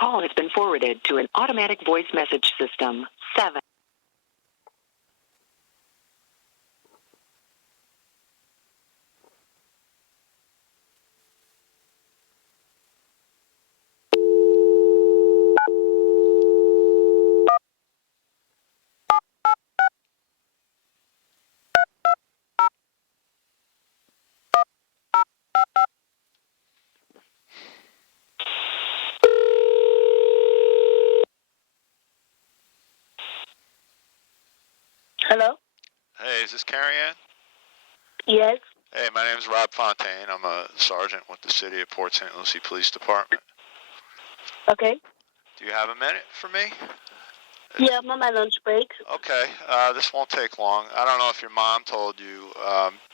call has been forwarded to an automatic voice message system. 7. Hello? Hey, is this Kerianne? Yes. Hey, my name's Rob Fonteyn. I'm a sergeant with the City of Port St. Lucie Police Department. Okay. Do you have a minute for me? Yeah, I'm on my lunch break. Okay, this won't take long. I don't know if your mom told you.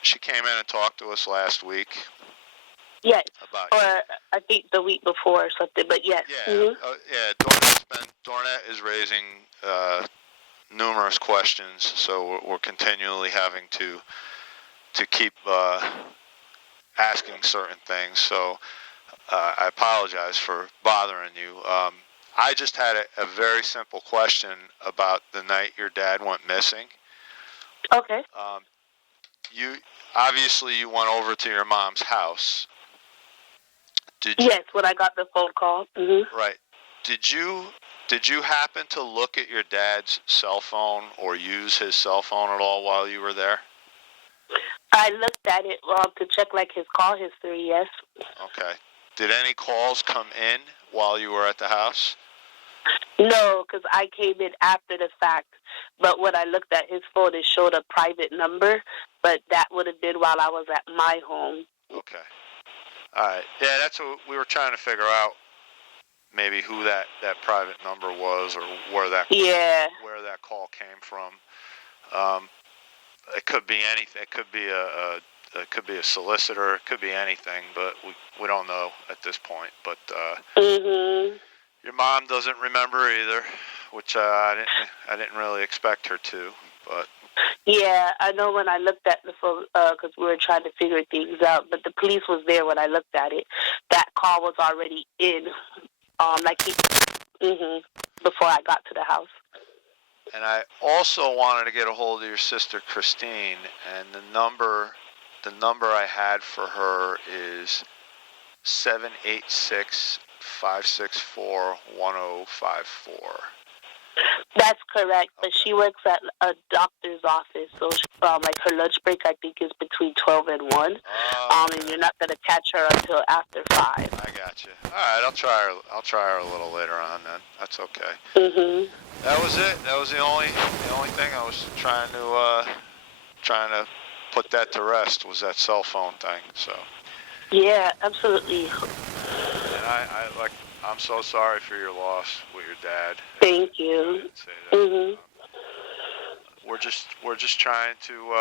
She came in and talked to us last week. Yes. About or I think the week before or something, but yes. Yeah, Mm-hmm. Dornette is raising numerous questions, so we're continually having to keep asking certain things. So I apologize for bothering you. I just had a very simple question about the night your dad went missing. Okay. You obviously you went over to your mom's house. Did you? Yes, when I got the phone call. Mm-hmm. Right. Did you happen to look at your dad's cell phone or use his cell phone at all while you were there? I looked at it to check like his call history. Yes. Okay. Did any calls come in while you were at the house? No, because I came in after the fact. But when I looked at his phone, it showed a private number. But that would have been while I was at my home. Okay. All right. Yeah, that's what we were trying to figure out. Maybe who that private number was, or where that call came from. It could be anything. It could be a solicitor. It could be anything, but we don't know at this point. But your mom doesn't remember either, which I didn't really expect her to. But yeah, I know when I looked at the phone because we were trying to figure things out. But the police was there when I looked at it. That call was already in. Before I got to the house. And I also wanted to get a hold of your sister Christine, and the number I had for her is 786-564-1054. That's correct, but she works at a doctor's office, so like her lunch break I think is between 12 and 1. Okay. And you're not gonna catch her until after 5. I got you. All right, I'll try her a little later on then. That's okay. That was it. That was the only thing I was trying to put that to rest was that cell phone thing. So. Yeah, absolutely. And I'm so sorry for your loss with your dad. Thank you. We're just trying to,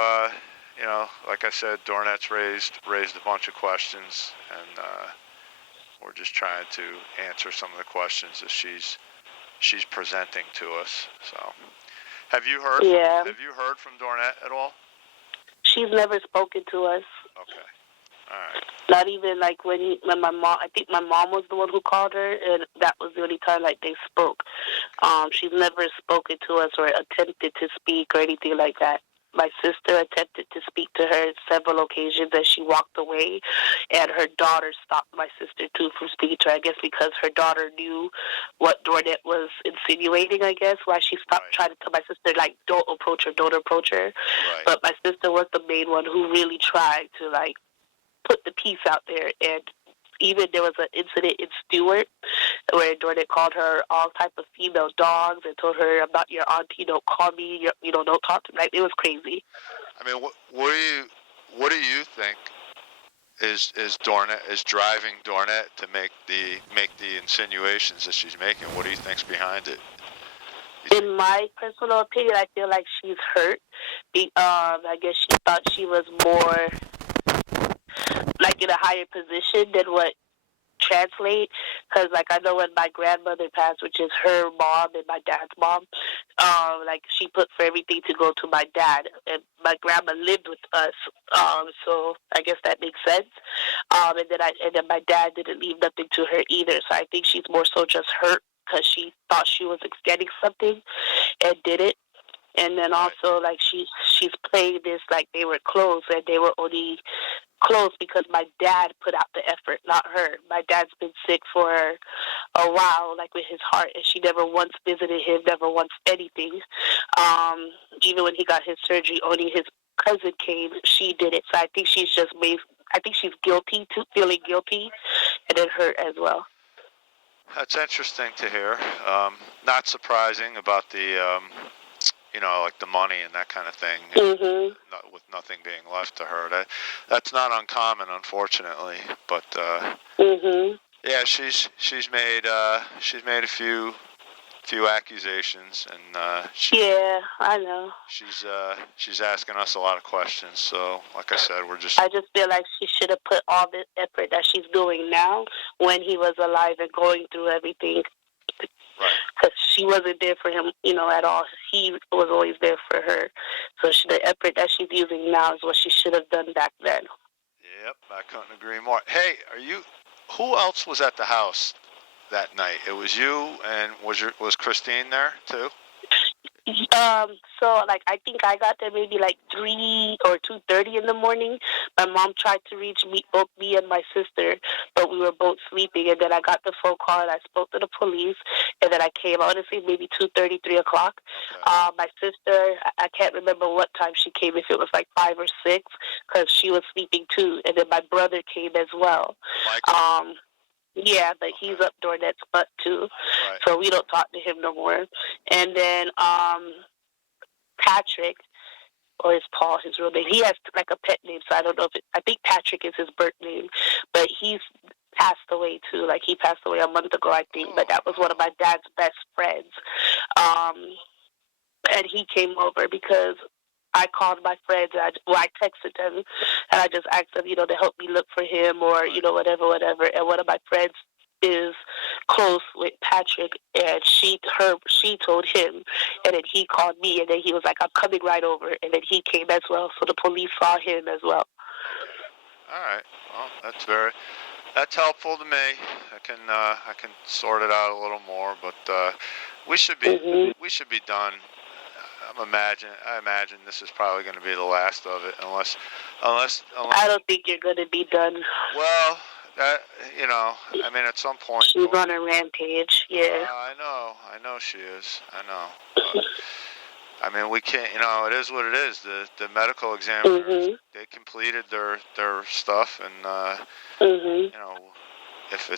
like I said, Dornette's raised a bunch of questions, and we're just trying to answer some of the questions that she's presenting to us. So, have you heard? Yeah. Have you heard from Dornette at all? She's never spoken to us. Okay. All right. Not even like when my mom. I think my mom was the one who called her, and that was the only time like they spoke. She's never spoken to us or attempted to speak or anything like that. My sister attempted to speak to her several occasions as she walked away, and her daughter stopped my sister too from speaking to her. I guess because her daughter knew what Dornette was insinuating. I guess why she stopped trying to tell my sister like don't approach her. Right. But my sister was the main one who really tried to like put the peace out there. And even there was an incident in Stewart where Dornette called her all type of female dogs and told her about your auntie, don't call me, don't talk to me. Like, it was crazy. I mean, what do you think is driving Dornette to make the insinuations that she's making? What do you think's behind it? In my personal opinion, I feel like she's hurt. I guess she thought she was more like in a higher position than what translate, because like I know when my grandmother passed, which is her mom and my dad's mom, like she put for everything to go to my dad, and my grandma lived with us, so I guess that makes sense. And then my dad didn't leave nothing to her either, so I think she's more so just hurt because she thought she was extending something and didn't. And then also, like, she's playing this like they were close, and they were only close because my dad put out the effort, not her. My dad's been sick for a while, like with his heart, and she never once visited him, never once anything. Even when he got his surgery, only his cousin came. She did it. So I think she's just I think she's guilty, too, feeling guilty, and then hurt as well. That's interesting to hear. Not surprising about the, like the money and that kind of thing, with nothing being left to her. That's not uncommon, unfortunately. But yeah, she's made a few accusations, and yeah, I know. She's asking us a lot of questions. So, like I said, I just feel like she should have put all the effort that she's doing now when he was alive and going through everything. Right. Because she wasn't there for him, at all. He was always there for her. So the effort that she's using now is what she should have done back then. Yep, I couldn't agree more. Hey, who else was at the house that night? It was you, and was Christine there too? So like I think I got there maybe like 3 or 2:30 in the morning. My mom tried to reach both me and my sister, but we were both sleeping. And then I got the phone call and I spoke to the police. And then I came. I want to say maybe 2:30, 3 o'clock. Okay. My sister, I can't remember what time she came. If it was like 5 or 6, because she was sleeping too. And then my brother came as well. Michael? Yeah, but he's up Dornet's butt too, right. So we don't talk to him no more. And then Patrick, or is Paul his real name? He has like a pet name, so I don't know if I think Patrick is his birth name, but he's passed away too. Like he passed away a month ago, I think. But that was one of my dad's best friends, and he came over because I called my friends, and I texted them, and I just asked them, to help me look for him, or, whatever. And one of my friends is close with Patrick, and she told him, and then he called me, and then he was like, I'm coming right over, and then he came as well, so the police saw him as well. All right. Well, that's helpful to me. I can sort it out a little more, but we should be done. I imagine this is probably going to be the last of it, unless. I don't think you're going to be done. Well, at some point. She's on a rampage. Yeah. I know she is. I know. But, we can't. It is what it is. The medical examiners, they completed their stuff, and if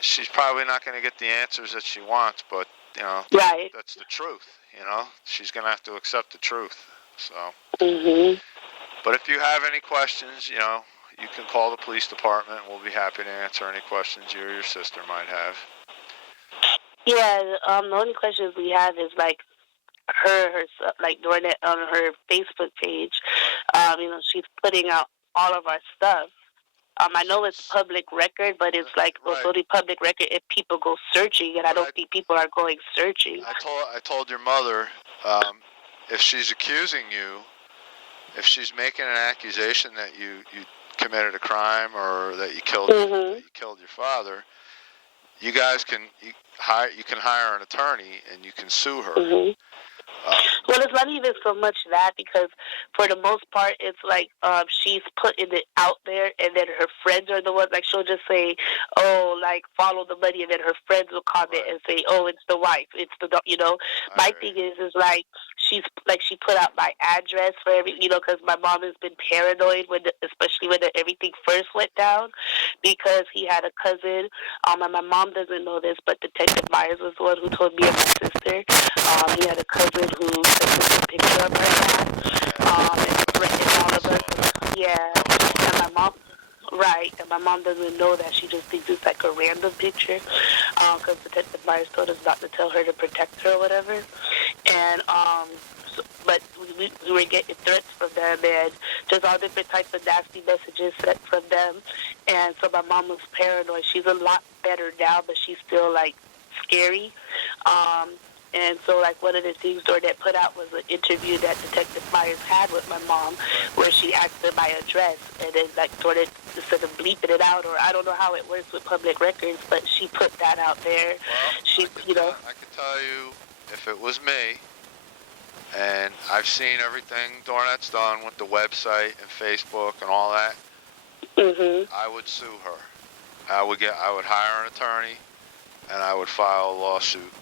she's probably not going to get the answers that she wants, but. Right. That's the truth. She's going to have to accept the truth. So. But if you have any questions, you can call the police department. We'll be happy to answer any questions you or your sister might have. Yeah. The only questions we have is like her like Dornet on her Facebook page. She's putting out all of our stuff. I know it's public record, but it's like it's only public record if people go searching, and I don't think people are going searching. I told your mother, if she's accusing you, if she's making an accusation that you committed a crime or that you killed your father, you guys can hire an attorney and you can sue her. Well, it's not even so much that, because for the most part, it's like she's putting it out there, and then her friends are the ones, like she'll just say, oh, like, follow the money, and then her friends will comment and say, oh, it's the wife, it's the, My thing is like, she put out my address for every, because my mom has been paranoid, especially when everything first went down, because he had a cousin, and my mom doesn't know this, but Detective Myers was the one who told me and my sister. He had a cousin who took a picture of her and threatened all of us. Yeah, and my mom, and my mom doesn't know that. She just thinks it's like a random picture, because Detective Myers told us not to tell her to protect her or whatever. And but we were getting threats from them, and just all different types of nasty messages sent from them. And so my mom was paranoid. She's a lot better now, but she's still, like, scary. And so, like, one of the things Dornette put out was an interview that Detective Myers had with my mom where she asked her my address. And then, like, Dornette, instead of bleeping it out, or I don't know how it works with public records, but she put that out there. Well, I could tell you, if it was me, and I've seen everything Dornette's done with the website and Facebook and all that, I would sue her. I would hire an attorney, and I would file a lawsuit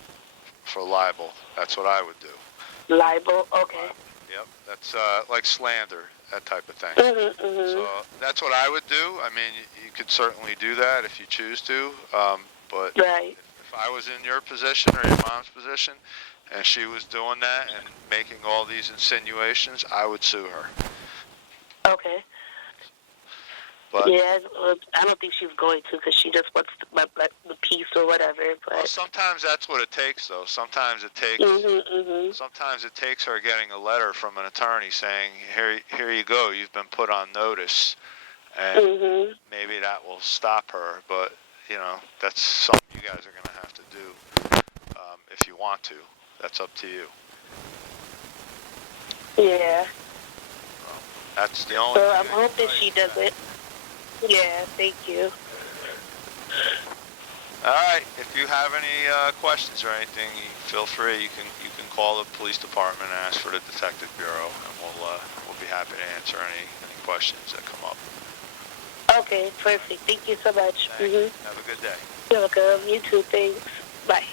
for libel. That's what I would do. Libel, okay. Yep, that's like slander, that type of thing. Mm-hmm. So that's what I would do. I mean, you could certainly do that if you choose to, but right. if I was in your position or your mom's position, and she was doing that and making all these insinuations, I would sue her. Okay. But yeah, I don't think she's going to because she just wants the peace or whatever. But well, sometimes that's what it takes, though. Sometimes it takes. Sometimes it takes her getting a letter from an attorney saying, "Here you go. You've been put on notice," and maybe that will stop her. But that's something you guys are going to have to do if you want to. That's up to you. Yeah. Well, that's the only. So I'm hoping she does it. Yeah, thank you. All right. If you have any questions or anything, feel free. You can call the police department and ask for the detective bureau, and we'll be happy to answer any questions that come up. Okay, perfect. Thank you so much. Have a good day. You're welcome. You too. Thanks. Bye.